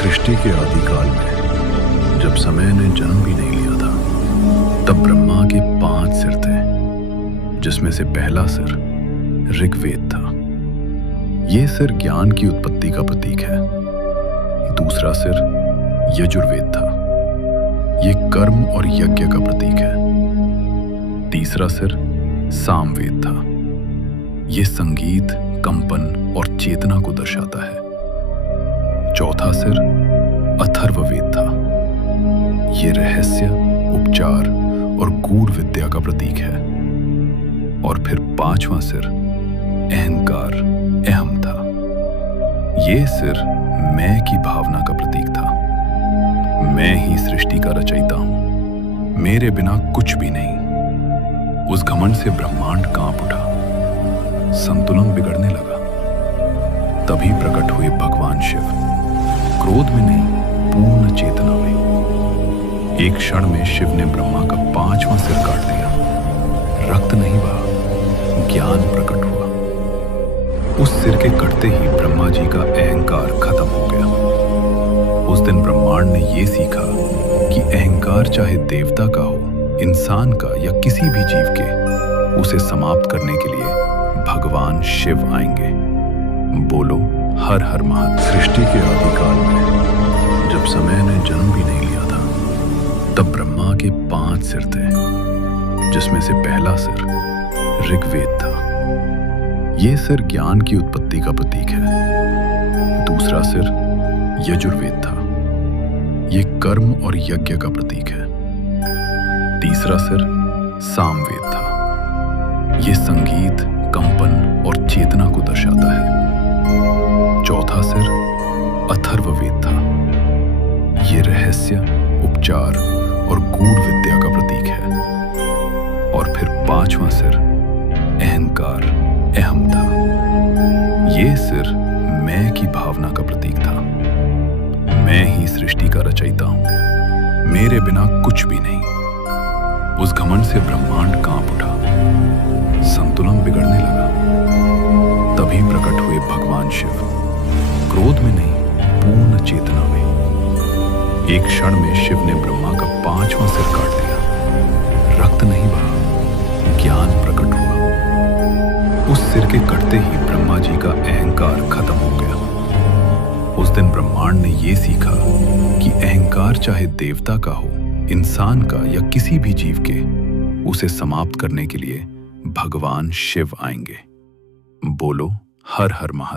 सृष्टि के आदिकाल में जब समय ने जन्म भी नहीं लिया था, तब ब्रह्मा के 5 सिर थे, जिसमें से पहला सिर ऋग्वेद था। यह सिर ज्ञान की उत्पत्ति का प्रतीक है। दूसरा सिर यजुर्वेद था। यह कर्म और यज्ञ का प्रतीक है। तीसरा सिर सामवेद था। यह संगीत, कंपन और चेतना को दर्शाता है। चौथा सिर अथर्ववेद था। यह रहस्य, उपचार और गूढ़ विद्या का प्रतीक है। और फिर 5वां सिर अहंकार, अहम था। यह सिर मैं की भावना का प्रतीक था। मैं ही सृष्टि का रचयिता हूं, मेरे बिना कुछ भी नहीं। उस घमंड से ब्रह्मांड कांप उठा, संतुलन बिगड़ने लगा। तभी प्रकट हुए भगवान शिव, क्रोध में नहीं, पूर्ण चेतना में। एक क्षण में शिव ने ब्रह्मा का 5वां सिर काट दिया। रक्त नहीं बहा, ज्ञान प्रकट हुआ। उस सिर के कटते ही ब्रह्मा जी का अहंकार खत्म हो गया। उस दिन ब्रह्मांड ने यह सीखा कि अहंकार चाहे देवता का हो, इंसान का या किसी भी जीव के, उसे समाप्त करने के लिए भगवान शिव आएंगे। बोलो हर हर महादेव। सृष्टि के आदिकाल में जब समय ने जन्म भी नहीं लिया था, तब ब्रह्मा के 5 सिर थे, जिसमें से पहला सिर ऋग्वेद था। यह सिर ज्ञान की उत्पत्ति का प्रतीक है। दूसरा सिर यजुर्वेद था। यह कर्म और यज्ञ का प्रतीक है। तीसरा सिर सामवेद था। यह संगीत, कंपन और चेतना को दर्शाता है। चौथा सिर अथर्ववेद था। यह रहस्य, उपचार और गूढ़ विद्या का प्रतीक है। और फिर 5वां सिर अहंकार, अहम था। यह सिर मैं की भावना का प्रतीक था। मैं ही सृष्टि का रचयिता हूं, मेरे बिना कुछ भी नहीं। उस घमंड से ब्रह्मांड कांप उठा, संतुलन बिगड़ने लगा। तभी प्रकट हुए भगवान शिव, क्रोध में नहीं, पूर्ण चेतना में। एक क्षण में शिव ने ब्रह्मा का 5वां सिर काट दिया। रक्त नहीं बहा, ज्ञान प्रकट हुआ। उस सिर के कटते ही ब्रह्मा जी का अहंकार खत्म हो गया। उस दिन ब्रह्मांड ने यह सीखा कि अहंकार चाहे देवता का हो, इंसान का या किसी भी जीव के, उसे समाप्त करने के लिए भगवान शिव आएंगे। बोलो हर हर महादेव।